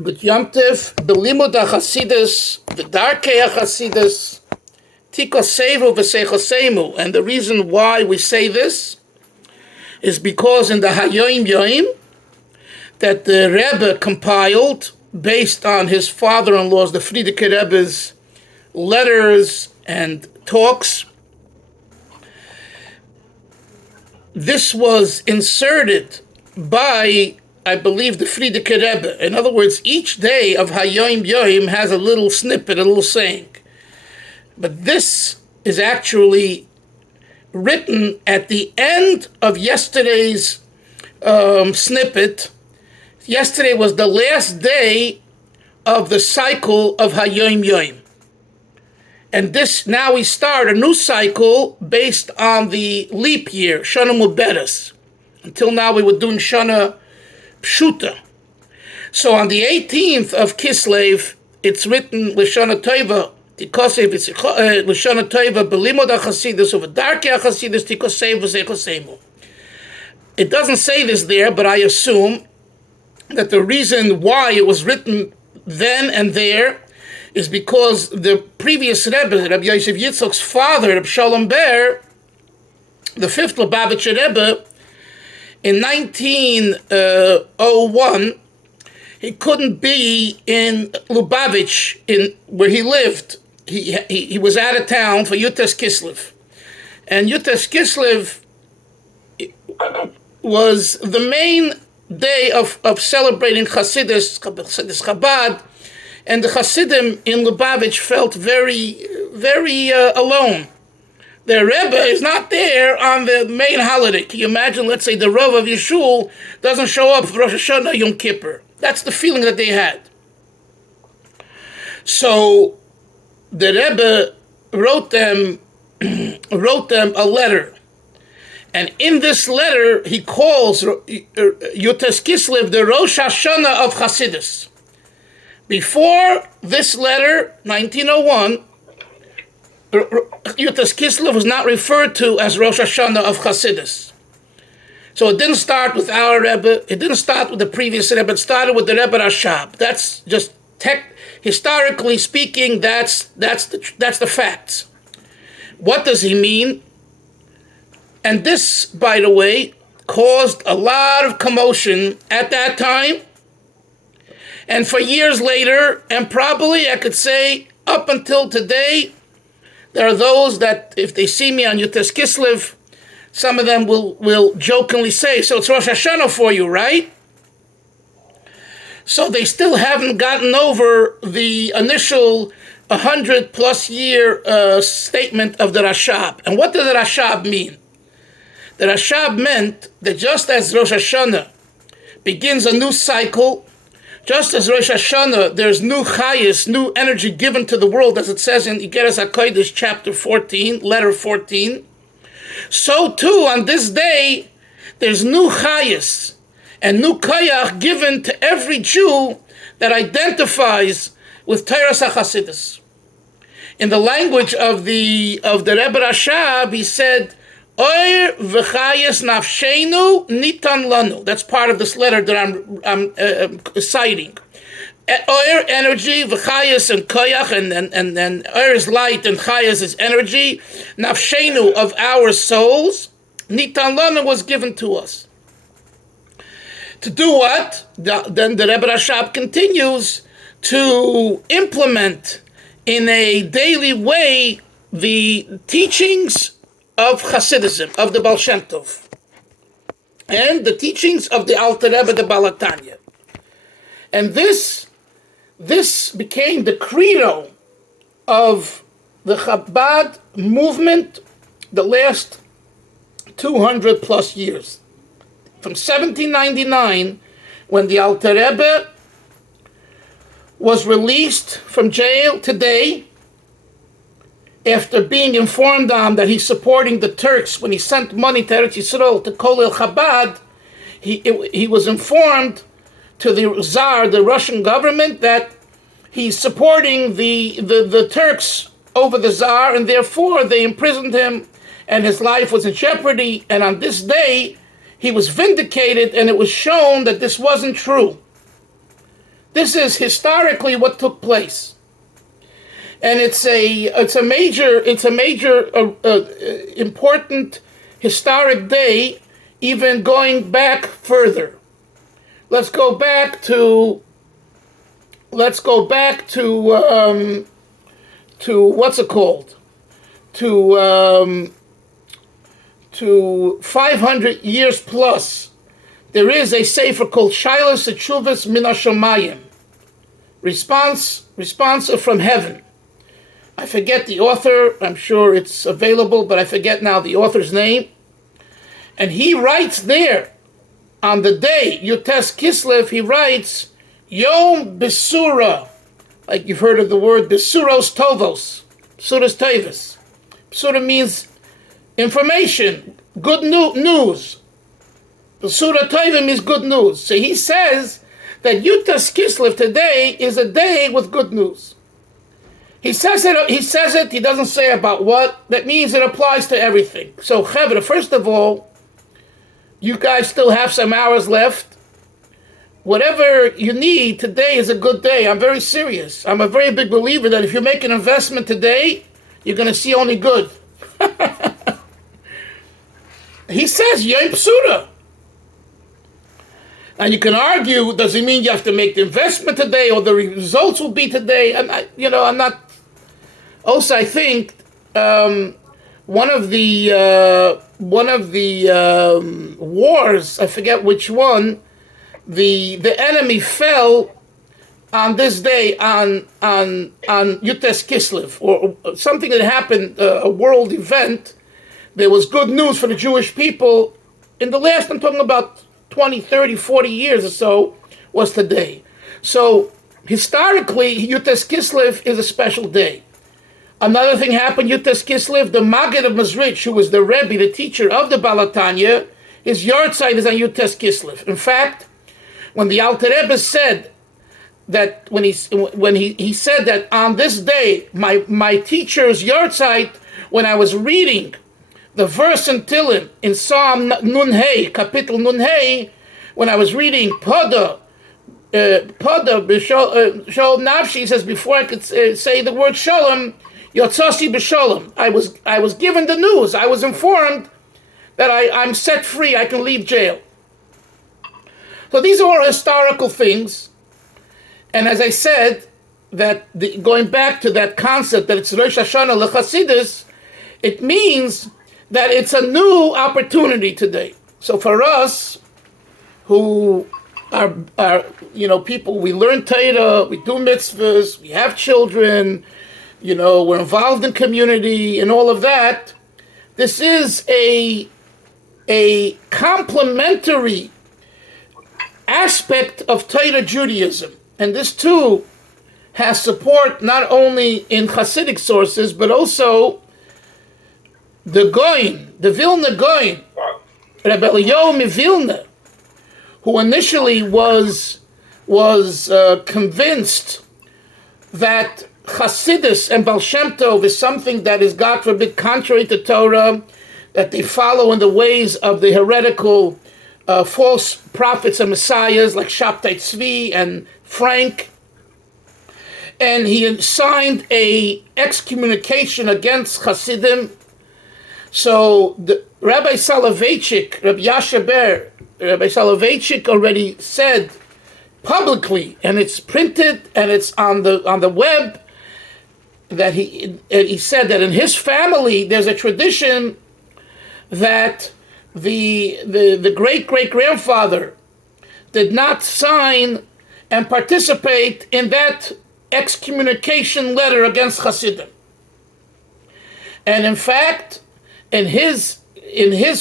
Good Yomtiv, Belimud HaChasidus, V'darkei HaChasidus, Tikosevu V'seichosemu. And the reason why we say this is because in the Hayoim Yoim that the Rebbe compiled based on his father-in-law's, the Frierdiker Rebbe's letters and talks, this was inserted by, I believe, the Frierdiker Rebbe. In other words, each day of Hayoim Yoim has a little snippet, a little saying. But this is actually written at the end of yesterday's snippet. Yesterday was the last day of the cycle of Hayoim Yoim. And this, now we start a new cycle based on the leap year, Shana Muberes. Until now we were doing Shana Pshuta. So on the 18th of Kislev, it's written L'Shana Tova, Tikosev, L'Shana Tova, Belimod HaChasidus, V'darkei HaChasidus, Tikosev V'seichosemu. It doesn't say this there, but I assume that the reason why it was written then and there is because the previous Rebbe, Rabbi Yosef Yitzchok's father, Rabbi Shalom Ber, the fifth Lubavitcher Rebbe, in 1901, he couldn't be in Lubavitch, in where he lived. He was out of town for Yutas Kislev. And Yutas Kislev was the main day of celebrating Hasidus Chabad, and the Hasidim in Lubavitch felt very, very alone. The Rebbe is not there on the main holiday. Can you imagine, let's say, the Rav of Yeshul doesn't show up for Rosh Hashanah, Yom Kippur. That's the feeling that they had. So the Rebbe wrote them a letter. And in this letter, he calls Yutas Kislev the Rosh Hashanah of Hasidus. Before this letter, 1901, Yutas Kislev was not referred to as Rosh Hashanah of Hasidus. So it didn't start with our Rebbe, it didn't start with the previous Rebbe, it started with the Rebbe Rashab. That's just historically speaking, that's the facts. What does he mean? And this, by the way, caused a lot of commotion at that time, and for years later, and probably I could say up until today, there are those that if they see me on Yutas Kislev, some of them will jokingly say, so it's Rosh Hashanah for you, right? So they still haven't gotten over the initial 100+ year statement of the Rashab. And what did the Rashab mean? The Rashab meant that just as Rosh Hashanah begins a new cycle, just as Rosh Hashanah, there's new chayis, new energy given to the world, as it says in Igeres HaKodesh, chapter 14, letter 14. So too, on this day, there's new chayis and new koyach given to every Jew that identifies with Torah HaChasidus. In the language of the Rebbe Rashab, he said, Oir v'chayis nafshenu nitan lanu. That's part of this letter that I'm citing. Oir, energy, v'chayis and koyach, and oir is light and chayis is energy. Nafshenu, of our souls, nitan lanu, was given to us. To do what? Then the Rebbe Rashab continues to implement in a daily way the teachings of Hasidism, of the Baal Shem Tov, and the teachings of the Alter Rebbe, the Baal HaTanya. And this became the credo of the Chabad movement the last 200+ years. From 1799, when the Alter Rebbe was released from jail, today, after being informed on that he's supporting the Turks when he sent money to Eretz Yisrael to Kolel Chabad, he was informed to the Tsar, the Russian government, that he's supporting the Turks over the Tsar, and therefore they imprisoned him and his life was in jeopardy. And on this day, he was vindicated, and it was shown that this wasn't true. This is historically what took place, and it's a major important historic day, even going back further. Let's go back to what's it called? To 500 years plus. There is a sefer called Shilas Etshuvas Min HaShamayim, responsive from heaven. I forget the author. I'm sure it's available, but I forget now the author's name. And he writes there, on the day Yutes Kislev, he writes Yom Besura, like you've heard of the word Besuros Tovos, Besuros Tovos. Besura means information, good news. Besura Tovim means good news. So he says that Yutes Kislev today is a day with good news. He says it, he doesn't say about what. That means it applies to everything. So Chevra, first of all, you guys still have some hours left. Whatever you need, today is a good day. I'm very serious. I'm a very big believer that if you make an investment today, you're going to see only good. He says, Yom Psura. And you can argue, does it mean you have to make the investment today or the results will be today? And I'm not. Also, I think one of the wars, I forget which one, the enemy fell on this day on Yutes Kislev, or something that happened, a world event. There was good news for the Jewish people in the last, I'm talking about 20, 30, 40 years or so, was today. So historically, Yutes Kislev is a special day. Another thing happened, Yutes Kislev, the Maggid of Mezrich, who was the Rebbe, the teacher of the Balatanya, his yard site is on Yutes Kislev. In fact, when the Alter Rebbe said that, when he said that on this day, my teacher's yard site, when I was reading the verse in Tehillim in Psalm Nun Hey, Kapitel Nun Hey, when I was reading Pada Shalom Nafshi, he says, before I could say the word Shalom, Yotzasi b'Shalom. I was given the news. I was informed that I'm set free. I can leave jail. So these are all historical things. And as I said, that going back to that concept that it's Rosh Hashanah l'Chasidus, it means that it's a new opportunity today. So for us, who are people, we learn Torah, we do mitzvahs, we have children, we're involved in community and all of that. This is a complementary aspect of Torah Judaism. And this too has support not only in Hasidic sources, but also the Goin, the Vilna Goin, Rabbi Eliyahu Vilna, who initially was convinced that Hasidus and Baal Shem Tov is something that is, God forbid, contrary to Torah, that they follow in the ways of the heretical false prophets and messiahs like Shabtai Tzvi and Frank. And he signed a excommunication against Hasidim. So the Rabbi Soloveitchik, Rabbi Yashaber, Rabbi Soloveitchik already said publicly, and it's printed and it's on the web, that he said that in his family there's a tradition that the great-great-grandfather did not sign and participate in that excommunication letter against Hasidim. And in fact, in his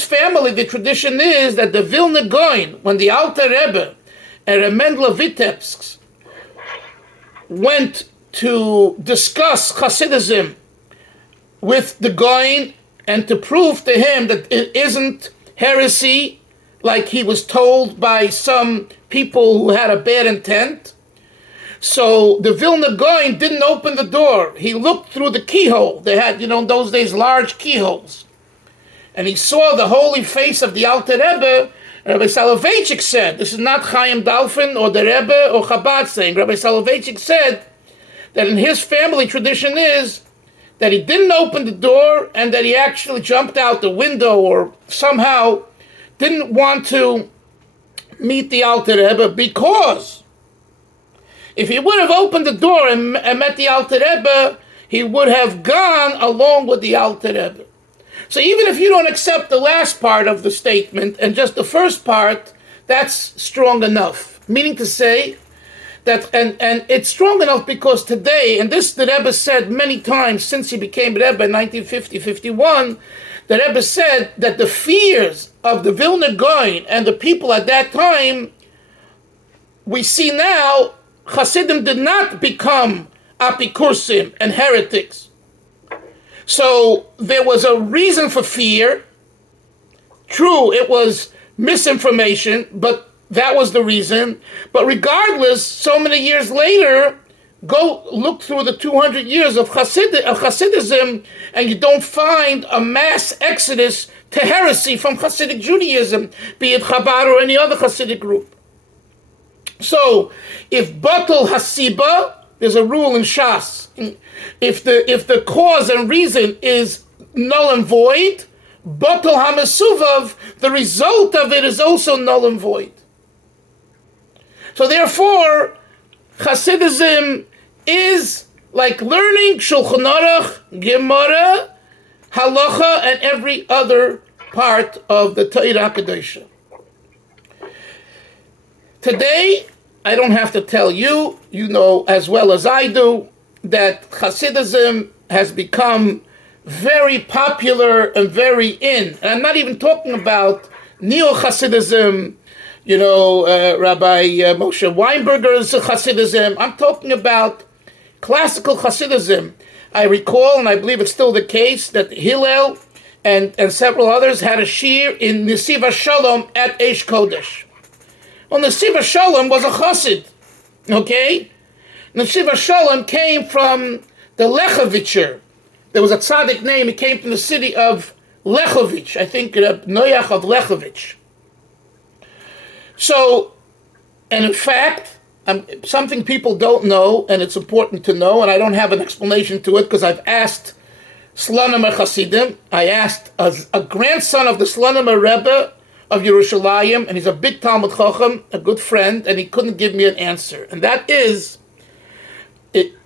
family, the tradition is that the Vilna Goin, when the Alter Rebbe and Remendler Vitebsk went to discuss Hasidism with the Goin and to prove to him that it isn't heresy like he was told by some people who had a bad intent. So the Vilna Goin didn't open the door. He looked through the keyhole. They had, in those days, large keyholes. And he saw the holy face of the Alter Rebbe, Rabbi Soloveitchik said, this is not Chaim Dalfin or the Rebbe or Chabad saying, Rabbi Soloveitchik said that in his family tradition is that he didn't open the door and that he actually jumped out the window or somehow didn't want to meet the Alter Rebbe, because if he would have opened the door and met the Alter Rebbe, he would have gone along with the Alter Rebbe. So even if you don't accept the last part of the statement and just the first part, that's strong enough. Meaning to say that, and it's strong enough because today, and this the Rebbe said many times since he became Rebbe in 1950-51, the Rebbe said that the fears of the Vilna Gaon and the people at that time, we see now, Hasidim did not become apikursim and heretics. So there was a reason for fear. True, it was misinformation, but that was the reason. But regardless, so many years later, go look through the 200 years of Hasidism, and you don't find a mass exodus to heresy from Hasidic Judaism, be it Chabad or any other Hasidic group. So, if batal hasiba, there's a rule in Shas. If the cause and reason is null and void, batal hamasuvav, the result of it is also null and void. So therefore, Hasidism is like learning Shulchan Aruch, Gemara, Halacha, and every other part of the Torah Kedosha. Today, I don't have to tell you, you know as well as I do, that Hasidism has become very popular and very in. And I'm not even talking about neo-Hasidism, Rabbi Moshe Weinberger's Hasidism. I'm talking about classical Hasidism. I recall, and I believe it's still the case, that Hillel and several others had a shir in Nesiva Shalom at Eish Kodesh. Well, Nesiva Shalom was a Chassid, okay? Nesiva Shalom came from the Lechovitcher. There was a tzaddik name, he came from the city of Lechovich, I think Noach of Lechovich. So, and in fact, something people don't know, and it's important to know, and I don't have an explanation to it because I've asked Slonimer Hasidim, I asked a grandson of the Slonimer Rebbe of Yerushalayim, and he's a big Talmud Chacham, a good friend, and he couldn't give me an answer. And that is,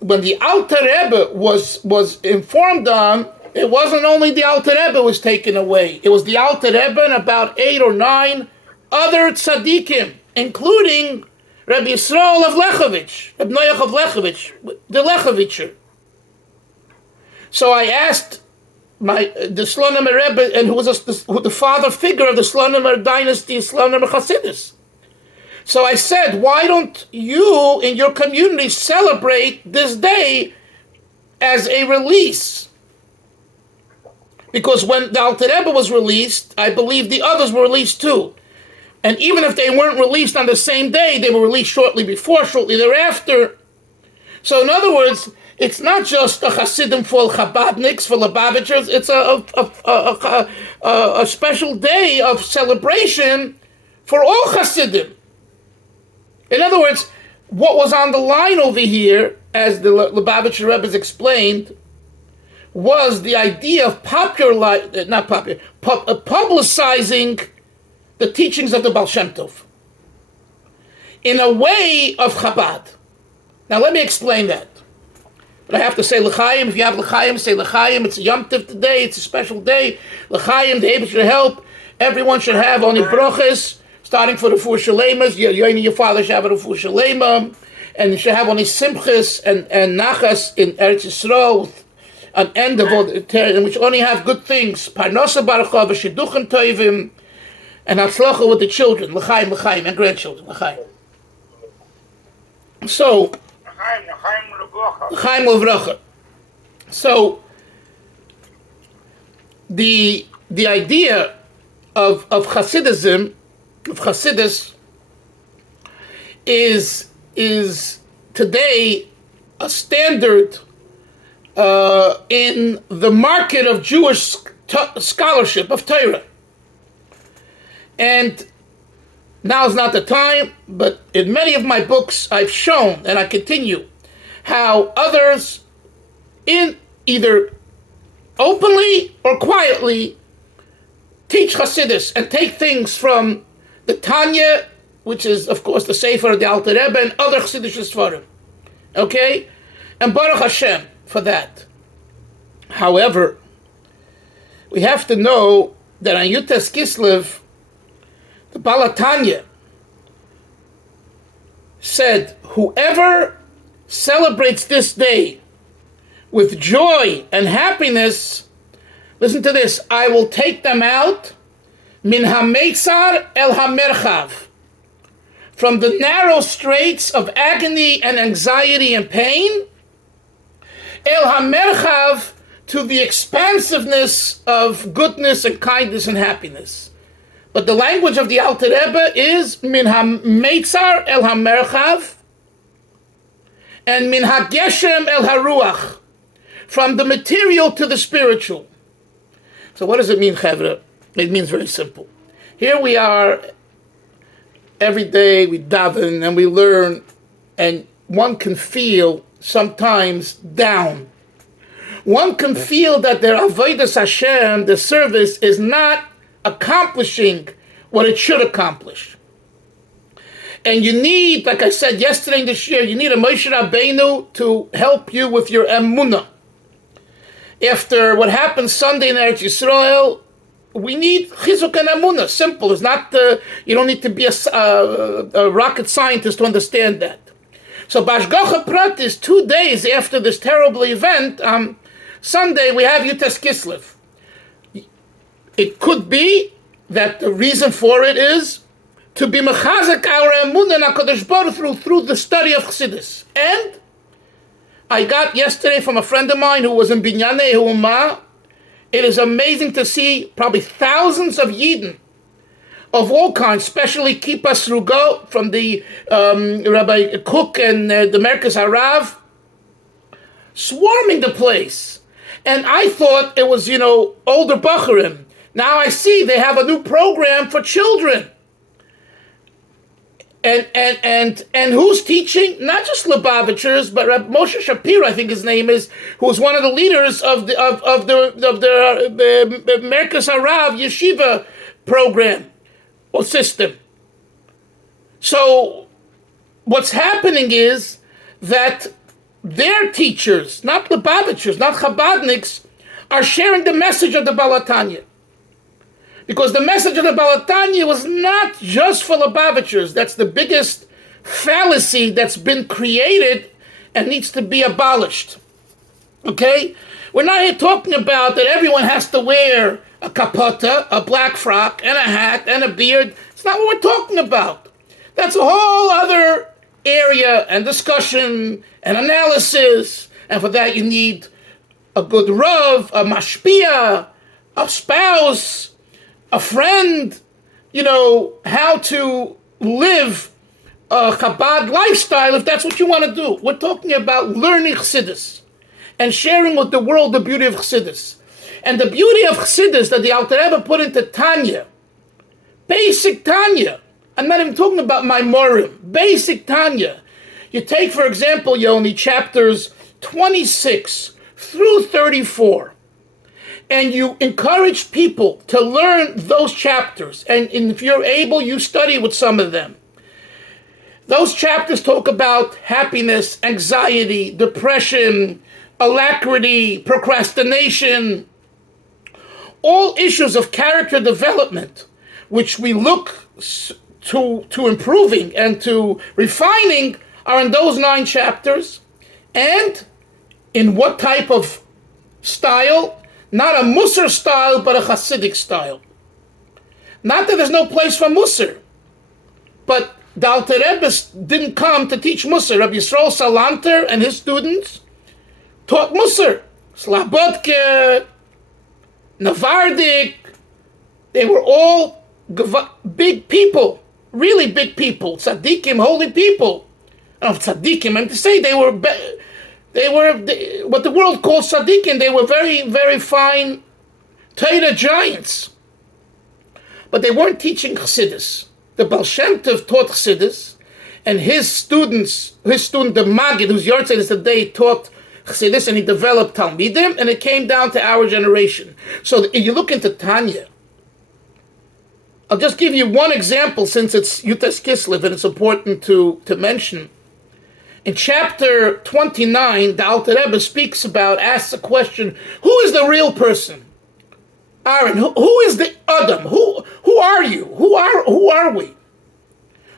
when the Alter Rebbe was informed on, it wasn't only the Alter Rebbe was taken away. It was the Alter Rebbe and about 8 or 9 other tzaddikim, including Rabbi Yisrael of Lechovich, Rabbi Noach of Lechovich, the Lechovitcher. So I asked the Slonimer Rebbe, and who was the father figure of the Slonimer dynasty, Slonimer Hasidus. So I said, why don't you in your community celebrate this day as a release? Because when the Alter Rebbe was released, I believe the others were released too. And even if they weren't released on the same day, they were released shortly before, shortly thereafter. So in other words, it's not just a Hasidim for Chabadniks, for Lubavitchers. It's a special day of celebration for all Hasidim. In other words, what was on the line over here, as the Lubavitcher Rebbe explained, was the idea of publicizing the teachings of the Baal Shem Tov in a way of Chabad. Now let me explain that. But I have to say L'chaim. If you have L'chaim, say L'chaim. It's a Yom Tov today. It's a special day. L'chaim, the Rebbe should help. Everyone should have only brochas, starting for the Fur Shalemas. Your father should have a Fur Shalema. And you should have only Simchas and Nachas in Eretz Yisrael, an end of all the Torah, which only have good things. Parnasa Barucha, V'shiduchim Toivim, and Hatzlacha with the children, L'chaim, L'chaim, and grandchildren, L'chaim. So, L'chaim L'vracha. So, the idea of Hasidism, of Hasidus, is today a standard in the market of Jewish scholarship, of Torah. And Now is not the time, but in many of my books I've shown, and I continue, how others, in either openly or quietly, teach Hasidus and take things from the Tanya, which is, of course, the Sefer of the Alter Rebbe, and other Chassidish Sfarim. Okay? And Baruch Hashem for that. However, we have to know that on Yutes Kislev, the Balatanya said, whoever celebrates this day with joy and happiness, listen to this, I will take them out, min ha-meitzar el ha-merchav, from the narrow straits of agony and anxiety and pain, el ha-merchav, to the expansiveness of goodness and kindness and happiness. But the language of the Alter Rebbe is min ha-meitzar el ha-merchav, and min ha-geshem el ha-ruach, from the material to the spiritual. So what does it mean, Chevra? It means very simple. Here we are, every day we daven and we learn, and one can feel sometimes down. One can feel that their avodas Hashem, the service, is not accomplishing what it should accomplish. And you need, like I said yesterday in this year, you need a Moshe Rabbeinu to help you with your emunah. After what happened Sunday in Eretz Yisrael, we need chizuk and emunah. Simple. It's not, you don't need to be a rocket scientist to understand that. So Bashgacha Prat is 2 days after this terrible event. Sunday we have Yutes Kislev. It could be that the reason for it is to be mechazek our emunah and HaKadosh Baruch Hu through the study of Chassidus. And I got yesterday from a friend of mine who was in Binyanei Huma. It is amazing to see probably thousands of Yidden of all kinds, especially Kippas Rugo from the Rabbi Cook and the Merkaz Harav, swarming the place. And I thought it was, older Bachurim. Now I see they have a new program for children. And who's teaching? Not just Lubavitchers, but Reb Moshe Shapiro, I think his name is, who was one of the leaders of the Merkaz Harav Yeshiva program or system. So what's happening is that their teachers, not Lubavitchers, not Chabadniks, are sharing the message of the Balatanya. Because the message of the Balatanya was not just for Lubavitchers. That's the biggest fallacy that's been created and needs to be abolished. Okay? We're not here talking about that everyone has to wear a kapota, a black frock, and a hat, and a beard. It's not what we're talking about. That's a whole other area and discussion and analysis. And for that you need a good Rav, a mashpia, a spouse, a friend, how to live a Chabad lifestyle if that's what you want to do. We're talking about learning Chassidus and sharing with the world the beauty of Chassidus. And the beauty of Chassidus that the Alter Rebbe put into Tanya, basic Tanya. I'm not even talking about Maimorim, basic Tanya. You take, for example, Yoni, chapters 26 through 34. And you encourage people to learn those chapters. And if you're able, you study with some of them. Those chapters talk about happiness, anxiety, depression, alacrity, procrastination, all issues of character development, which we look to improving and to refining, are in those 9 chapters. And in what type of style? Not a Musar style, but a Hasidic style. Not that there's no place for Musar, but the Alter Rebbe didn't come to teach Musar. Rabbi Yisrael Salanter and his students taught Musar. Slabodke, Navardik, they were all big people, really big people, tzaddikim, holy people. I don't know if tzaddikim, I'm to say they were what the world calls tzaddikim. They were very, very fine Torah giants. But they weren't teaching Chassidus. The Baal Shem Tov taught Chassidus, and his student, the Maggid, whose Yortzeit is today, taught Chassidus, and he developed Talmidim, and it came down to our generation. So if you look into Tanya, I'll just give you one example since it's Yutas Kislev, and it's important to mention. In chapter 29, the Alter Rebbe asks the question, who is the real person? Aaron, who is the Adam? Who are you? Who are we?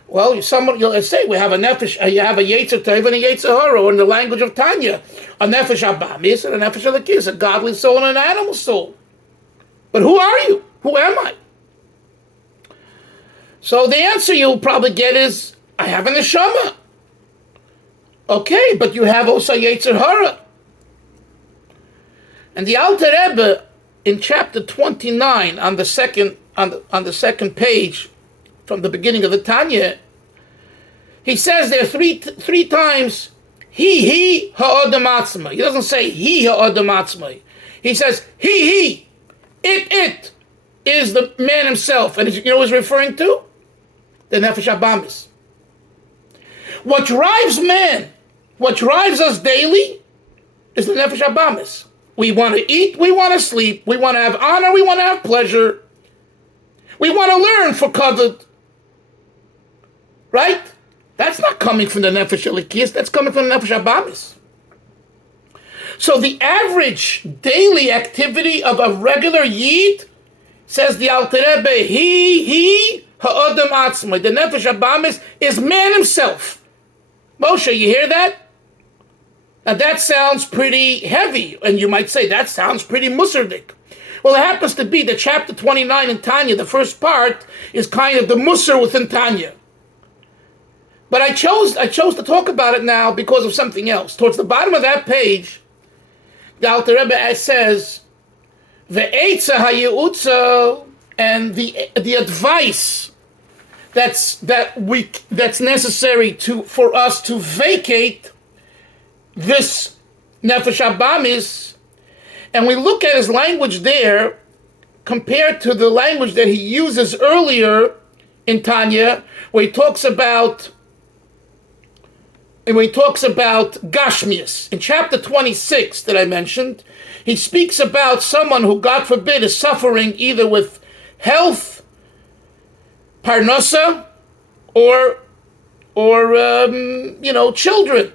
Well, you'll say we have a nefesh, you have a yetzer tov and a yetzer hara, or in the language of Tanya, a nefesh abamis and a nefesh elokis, a godly soul and an animal soul. But who are you? Who am I? So the answer you'll probably get is, I have a neshama. Okay, but you have also yetzer hara. And the Alter Rebbe, in chapter 29, on the second page, from the beginning of the Tanya, he says there three times, he ha'odam atzmai. He doesn't say he ha'odam atzmai. He says he, it is the man himself. And you know what he's referring to? The nefesh abamis. What drives man, what drives us daily, is the nefesh abamis. We want to eat, we want to sleep, we want to have honor, we want to have pleasure. We want to learn for kavod. Right? That's not coming from the nefesh elikis, that's coming from the nefesh abamis. So the average daily activity of a regular yid, says the Alter Rebbe, he ha'odam atzmai, the nefesh abamis is man himself. Moshe, you hear that? Now that sounds pretty heavy, and you might say that sounds pretty musardik. Well, it happens to be that chapter 29 in Tanya, the first part, is kind of the musar within Tanya. But I chose to talk about it now because of something else. Towards the bottom of that page, the Alter Rebbe says, "Ve'etza hayutza," and the advice that's necessary for us to vacate this nefesh abamis. And we look at his language there compared to the language that he uses earlier in Tanya, where he talks about Gashmias. In chapter 26 that I mentioned, he speaks about someone who, God forbid, is suffering either with health, parnasa, or children.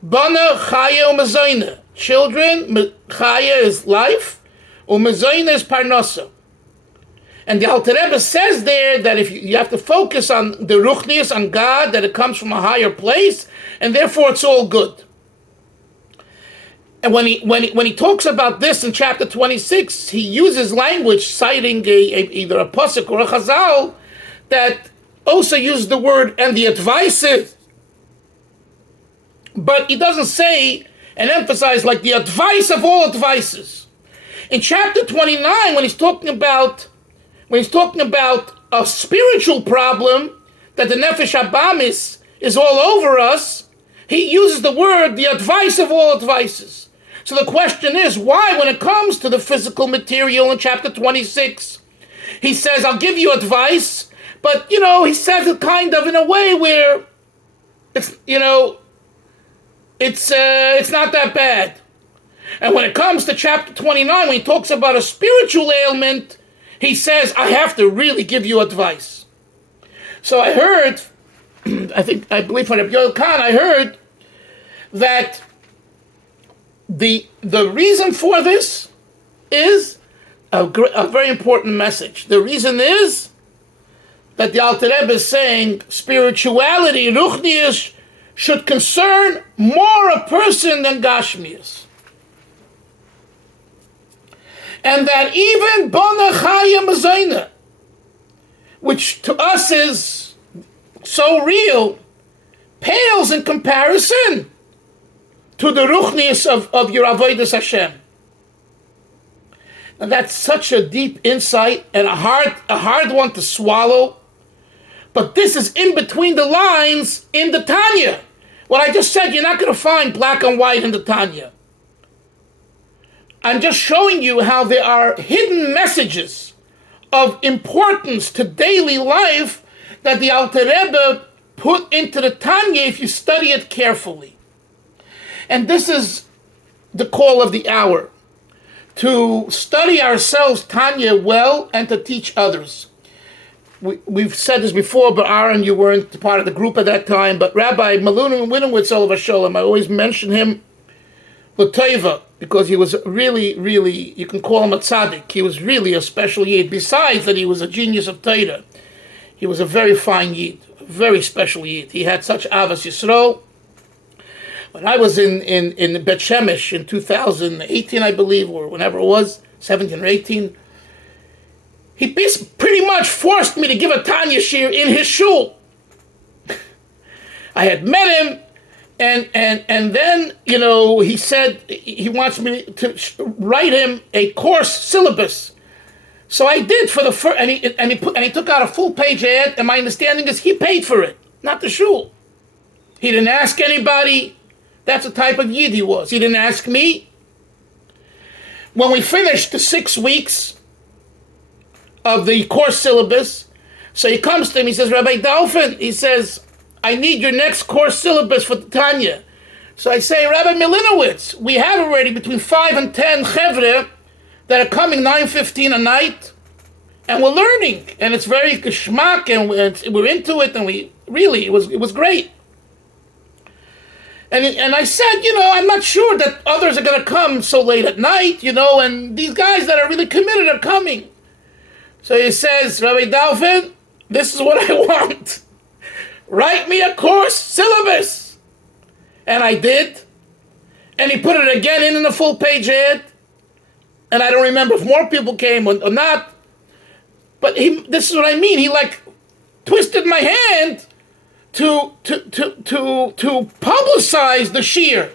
Bana chaya u'mezayna. Children, chaya is life, u'mezayna is parnasa. And the Alter Rebbe says there that if you have to focus on the ruchnius, on God, that it comes from a higher place, and therefore it's all good. And when he talks about this in chapter 26, he uses language citing either a pasuk or a chazal that also uses the word and the advices, but he doesn't say and emphasize like the advice of all advices. In chapter 29, when he's talking about a spiritual problem, that the nefesh abamis is all over us, he uses the word, the advice of all advices. So the question is, why, when it comes to the physical material in chapter 26, he says, I'll give you advice, but, he says it kind of in a way where it's not that bad. And when it comes to chapter 29, when he talks about a spiritual ailment, he says, I have to really give you advice. So I heard, I believe from Rabbi Yoel Khan, I heard that the reason for this is a very important message. The reason is that the Alter Rebbe is saying spirituality, ruchnius, should concern more a person than gashmius. And that even Bona Chaya Mazayna, which to us is so real, pales in comparison to the ruchnius of your avodas Hashem. Now that's such a deep insight and a hard one to swallow. But this is in between the lines in the Tanya. What I just said, you're not going to find black and white in the Tanya. I'm just showing you how there are hidden messages of importance to daily life that the Alter Rebbe put into the Tanya if you study it carefully. And this is the call of the hour, to study ourselves Tanya well and to teach others. We've said this before, but Aaron, you weren't part of the group at that time, but Rabbi Malun Winowitz, Olav Sholem, I always mention him, L'Teva, because he was really, really, you can call him a tzaddik. He was really a special Yid. Besides that he was a genius of Torah, he was a very fine Yid, a very special Yid. He had such Avas Yisrael. When I was in Beit Shemesh in 2018, I believe, or whenever it was, 17 or 18, he pretty much forced me to give a Tanya shir in his shul. I had met him, and then, you know, he said he wants me to write him a course syllabus. So I did for the first, and he took out a full page ad, and my understanding is he paid for it, not the shul. He didn't ask anybody. That's the type of Yid he was. He didn't ask me. When we finished the 6 weeks of the course syllabus, so he comes to him, he says, Rabbi Dalfin, he says, I need your next course syllabus for the Tanya. So I say, Rabbi Milinowitz, we have already between 5 and 10 chevre that are coming 9:15 a night, and we're learning, and it's very geschmack, and we're into it, and it was great. And I said, you know, I'm not sure that others are going to come so late at night, you know, and these guys that are really committed are coming. So he says, Rabbi Dalvin, this is what I want. Write me a course syllabus. And I did. And he put it again in the full page ad. And I don't remember if more people came or not. But this is what I mean. He like twisted my hand to publicize the shir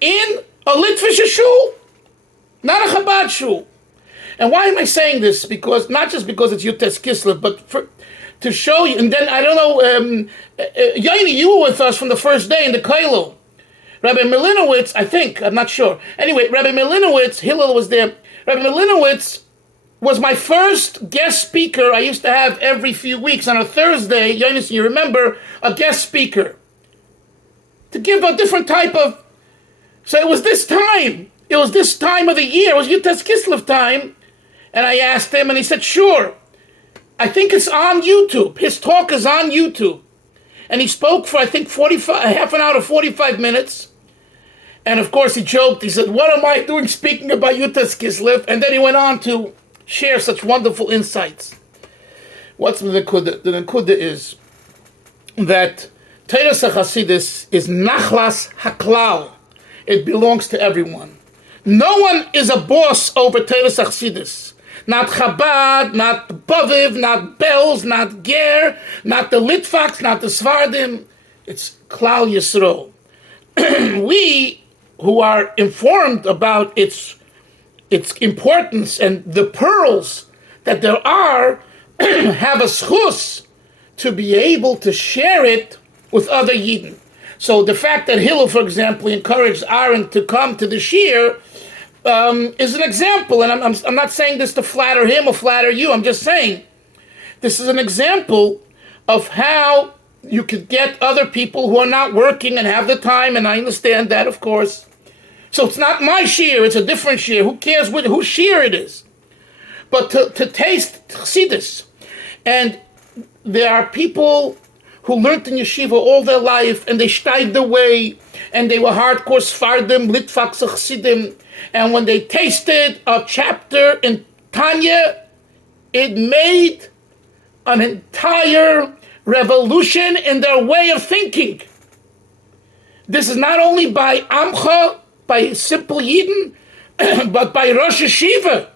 in a Litvish shul, not a Chabad shul. And why am I saying this? Because not just because it's Yutes Kislev, but to show you. And then I don't know, Yaini, you were with us from the first day in the Kailo. Rabbi Milinowitz, I think, I'm not sure. Anyway, Rabbi Milinowitz, Hillel was there. Rabbi Milinowitz was my first guest speaker I used to have every few weeks on a Thursday. Yonis, you remember, a guest speaker to give a different type of. So it was this time. It was this time of the year. It was Yutes Kislev time. And I asked him, and he said, sure. I think it's on YouTube. His talk is on YouTube. And he spoke for, I think, half an hour to 45 minutes. And of course, he joked. He said, what am I doing speaking about Yutes Kislev? And then he went on to share such wonderful insights. What's the Nekuda? The Nekuda is that Teres HaChasidus is Nachlas HaKlal. It belongs to everyone. No one is a boss over Teres HaChasidus. Not Chabad, not Baviv, not Belz, not Ger, not the Litvaks, not the Svardim. It's Klal Yisro. We, who are informed about its importance and the pearls that there are, have a schus to be able to share it with other Yidden. So the fact that Hillel, for example, encouraged Aaron to come to the shir is an example. And I'm not saying this to flatter him or flatter you. I'm just saying this is an example of how you could get other people who are not working and have the time. And I understand that, of course. So it's not my shir, it's a different shir. Who cares whose shir it is? But to taste chassidus. And there are people who learned in yeshiva all their life, and they steiged away, and they were hardcore Sfardim, Litvaks, Chassidim. And when they tasted a chapter in Tanya, it made an entire revolution in their way of thinking. This is not only by Amcha, by simple Yidden, but by Rosh Hashiva,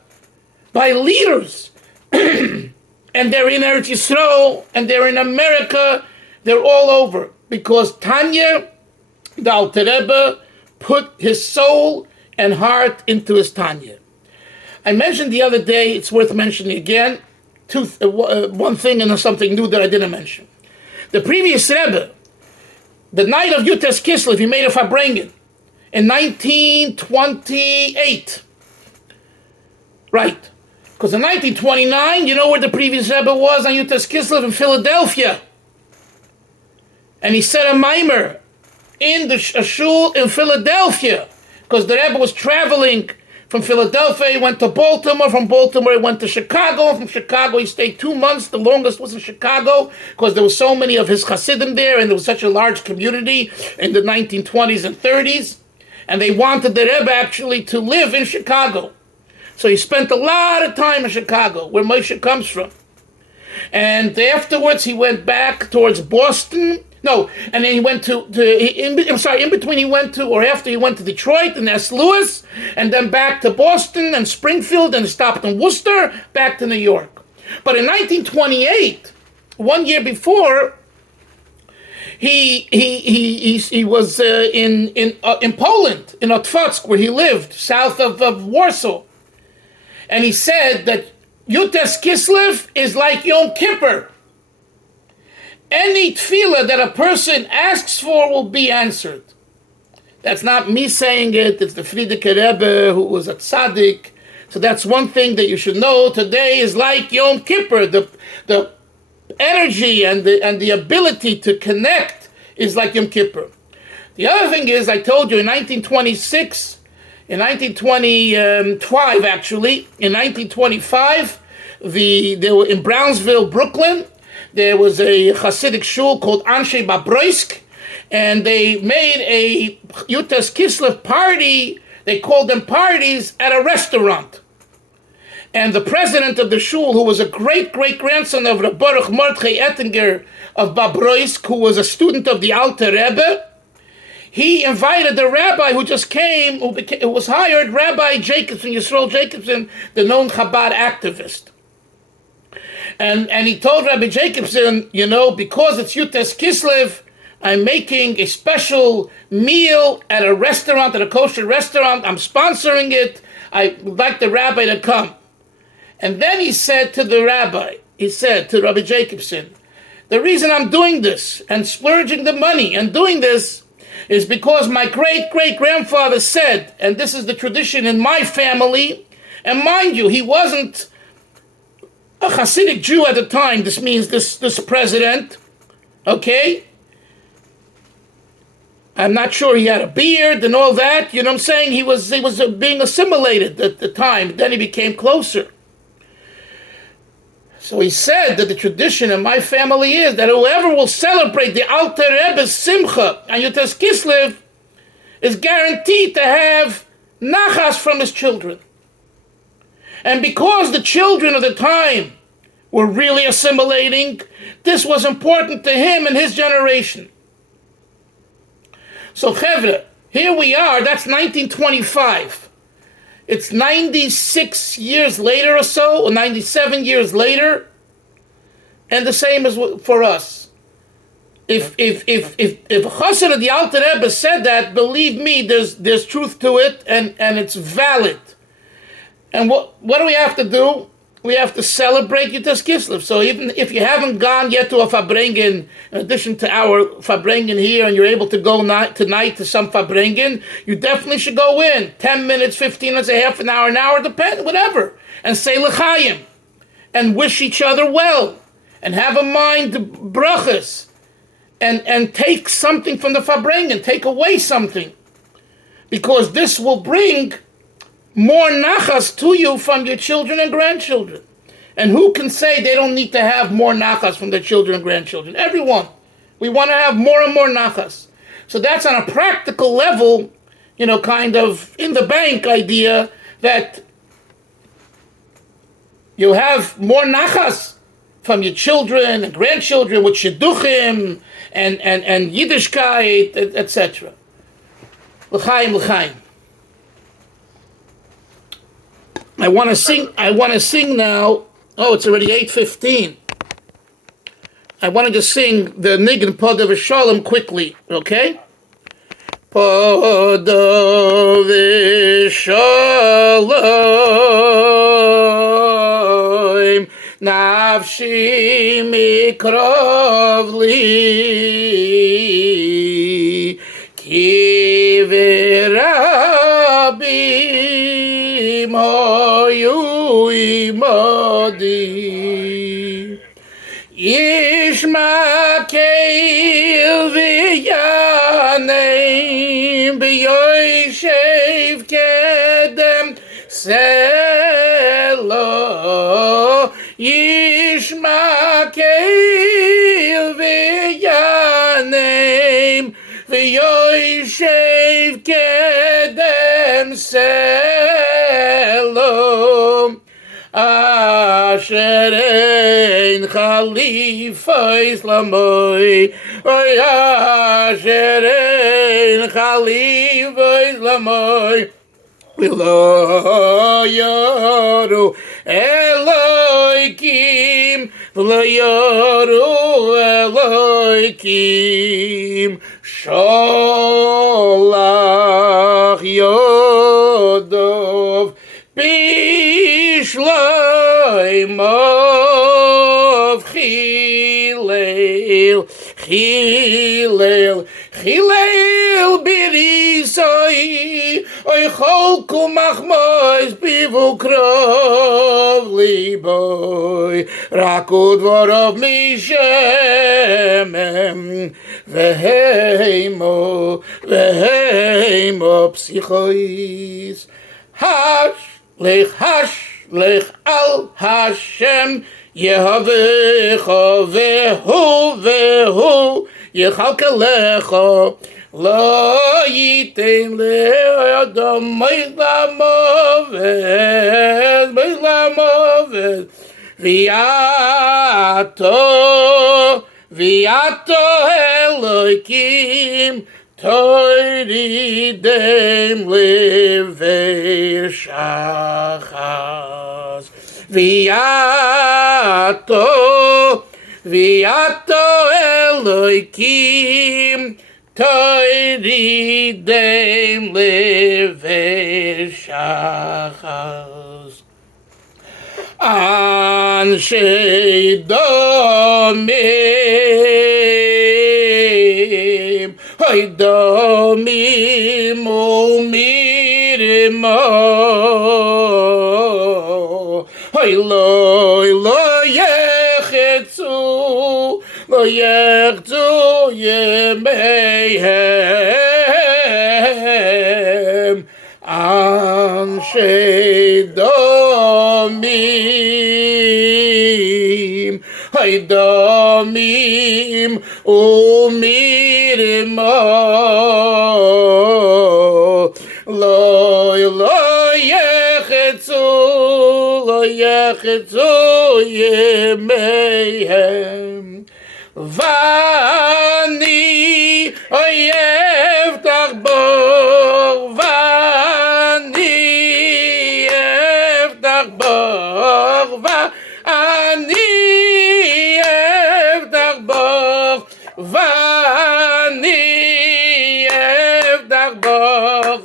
by leaders. And they're in Eretz Yisrael, and they're in America, they're all over. Because Tanya, the Alter Rebbe, put his soul and heart into his Tanya. I mentioned the other day, it's worth mentioning again, one thing and something new that I didn't mention. The previous Rebbe, the night of Yutes Kislev, he made a Farbrengen in 1928. Right. Because in 1929, you know where the previous Rebbe was on Yutas Kislev? In Philadelphia. And he said a mimer in a shul in Philadelphia. Because the Rebbe was traveling from Philadelphia, he went to Baltimore. From Baltimore, he went to Chicago. From Chicago, he stayed 2 months. The longest was in Chicago because there were so many of his Hasidim there, and there was such a large community in the 1920s and 30s. And they wanted the Rebbe actually to live in Chicago. So he spent a lot of time in Chicago, where Moshe comes from. And afterwards, he went back towards Boston. No, and then he went in between he went to, or after he went to Detroit and S. Louis, and then back to Boston and Springfield, and stopped in Worcester, back to New York. But in 1928, 1 year before, he was in Poland, in Otwock, where he lived, south of Warsaw. And he said that Yutas Kislev is like Yom Kippur. Any tefillah that a person asks for will be answered. That's not me saying it. It's the Frierdiker Rebbe, who was a tzaddik. So that's one thing that you should know. Today is like Yom Kippur. The energy and the ability to connect is like Yom Kippur. The other thing is, I told you in 1926, in 1925 actually, in 1925, they were in Brownsville, Brooklyn. There was a Hasidic shul called Anshe Babroisk, and they made a Yutas Kislev party. They called them parties at a restaurant. And the president of the shul, who was a great-great-grandson of Reb Baruch Mordechai Ettinger of Babroisk, who was a student of the Alter Rebbe, he invited the rabbi who just came, who was hired, Rabbi Jacobson, Yisrael Jacobson, the known Chabad activist. And he told Rabbi Jacobson, because it's Yutas Kislev, I'm making a special meal at a restaurant, at a kosher restaurant. I'm sponsoring it. I would like the rabbi to come. And then he said to Rabbi Jacobson, the reason I'm doing this and splurging the money and doing this is because my great-great-grandfather said, and this is the tradition in my family, and mind you, he wasn't a Hasidic Jew at the time. This means this president, okay? I'm not sure he had a beard and all that. You know what I'm saying? He was being assimilated at the time. Then he became closer. So he said that the tradition in my family is that whoever will celebrate the Alter Rebbe's Simcha and Yutas Kislev is guaranteed to have nachas from his children. And because the children of the time were really assimilating, this was important to him and his generation. So, Chevra, here we are, that's 1925. It's 96 years later or so, or 97 years later, and the same is for us. If a chassid of the Alter Rebbe said that, believe me, there's truth to it, and it's valid. And what do we have to do? We have to celebrate Yutas Kislev. So even if you haven't gone yet to a Farbrengen, in addition to our Farbrengen here, and you're able to go tonight to some Farbrengen, you definitely should go in. 10 minutes, 15 minutes, a half an hour, depend, whatever. And say l'chaim. And wish each other well. And have a mind to brachas. And take something from the Farbrengen. Take away something. Because this will bring more nachas to you from your children and grandchildren. And who can say they don't need to have more nachas from their children and grandchildren? Everyone. We want to have more and more nachas. So that's on a practical level, kind of in the bank idea that you have more nachas from your children and grandchildren with shidduchim and Yiddishkeit, etc. L'chaim, l'chaim. I want to sing now. Oh, it's already 8:15. I wanted to sing the Nigun Podav Shalom quickly, okay? Podav Shalom Nafshi Mikrov Li Ki V'Rabim Hoyu imodi. Yishma keil v'yaneim b'yoyshev kedem selo. Yishma keil v'yaneim v'yoyshev kedem selo. Asher ein Khalifa Islamoy, oy Asher ein Khalifa Islamoy, Lo yoru Eloikim, Lo yoru Eloikim, Sholach Yodov Bishloimov Chilel, Chilel, Chilel Birisoi, Oy Cholku Machmois Bivu Krov Liboy, Rakud Vorov Mishemem, Veheimo, Veheimo Psichois. Hash lech al Hashem Yehavecha vehu Yechalkelecha Lo yitin le'adam Meizlamovet Viato Elokim Toiridem lever shachas. Viato Elokim Toiridem lever shachas. Anshe domim Hoy domim umirimo Hoy lo yechetzu yemeihem Anshe domim Hoy domim umirimo Lo yechetzu yemeihem Vani oyev tachbor Vani ev tachbor Vani ev tachbor Vani ev tachbor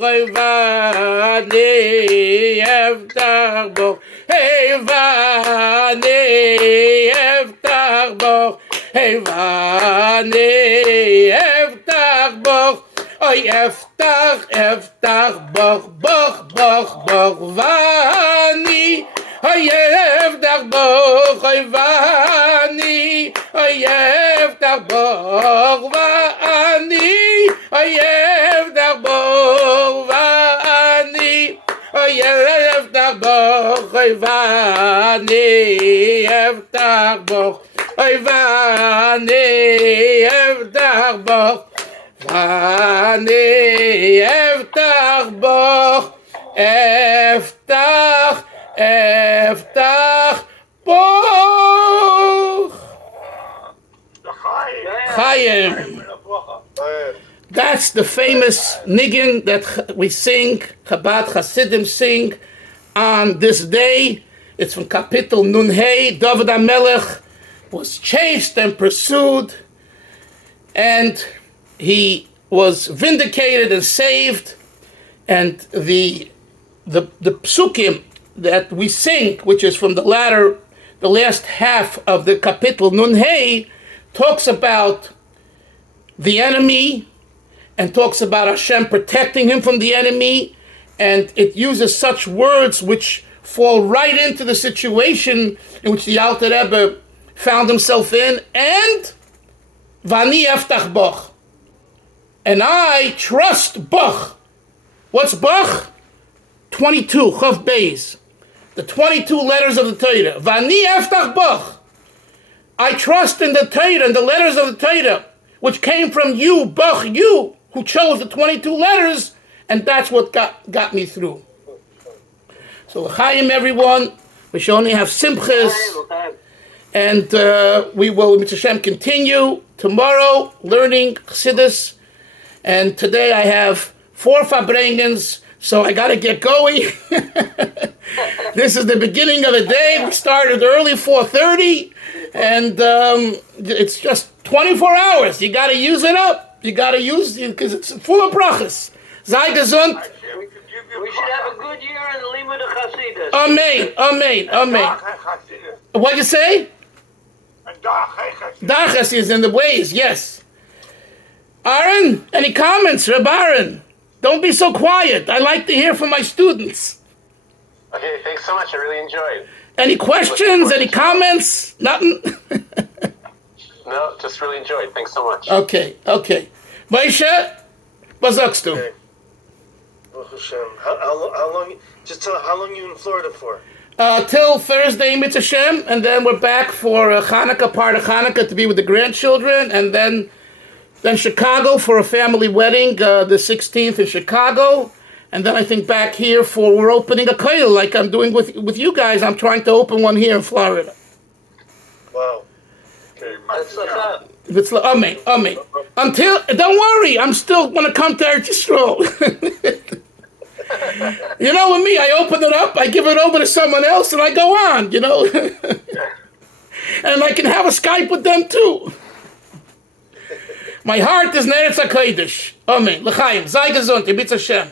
Vani ev tachbor Hey Vani ev tachbor Hey Vani eftach boch Oy eftach boch Vani Oy eftach boch Oy Vani Oy eftach boch Vani Oy eftach boch Vani Oy eftach boch Oy Vani eftach boch Oy Vani eftach boch Vani eftach boch Eftach boch Chaim. That's the famous niggin that we sing, Chabad Hasidim sing on this day. It's from Kapitel Nun Hey. David HaMelech was chased and pursued, and he was vindicated and saved. And the psukim that we sing, which is from the last half of the Kapitel Nun Hey, talks about the enemy and talks about Hashem protecting him from the enemy, and it uses such words which fall right into the situation in which the Alter Rebbe found himself in, and Vani eftach bach, and I trust bach. What's bach? 22, Chav Beis. The 22 letters of the Torah. Vani eftach bach. I trust in the Torah, in the letters of the Torah, which came from you, bach, you, who chose the 22 letters, and that's what got me through. So l'chaim, everyone. We shall only have simchas, and we will, Mr. Hashem, continue tomorrow learning Chassidus. And today I have 4 Farbrengens, so I got to get going. This is the beginning of the day. We started early, 4:30, and it's just 24 hours. You got to use it up. You got to use it because it's full of brachas. Sei gesund. We should have a good year in the Limud of Chassidus. Amen, amen, amen. What'd you say? Dachas is in the ways, yes. Aaron, any comments? Reb Aaron, don't be so quiet. I like to hear from my students. Okay, thanks so much. I really enjoyed. Any questions? Any comments? Nothing? No, just really enjoyed. Thanks so much. Okay. Moshe, was sagst du? Okay. How long? Just tell how long you in Florida for? Till Thursday, Mitzvah Shem, and then we're back for Hanukkah, part of Hanukkah, to be with the grandchildren, and then Chicago for a family wedding, the 16th in Chicago, and then I think back here we're opening a kollel like I'm doing with you guys. I'm trying to open one here in Florida. Wow. That's Amen. Until, don't worry, I'm still going to come to Eretz Yisrael. You know, with me, I open it up, I give it over to someone else, and I go on, you know. And I can have a Skype with them too. My heart is Neretz HaKodesh. Amen. L'chaim. Sei gesund. Yibitz Hashem.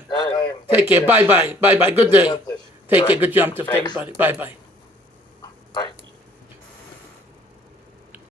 Take care. Bye-bye. Bye-bye. Good day. Take care. Good jump to everybody. Bye-bye.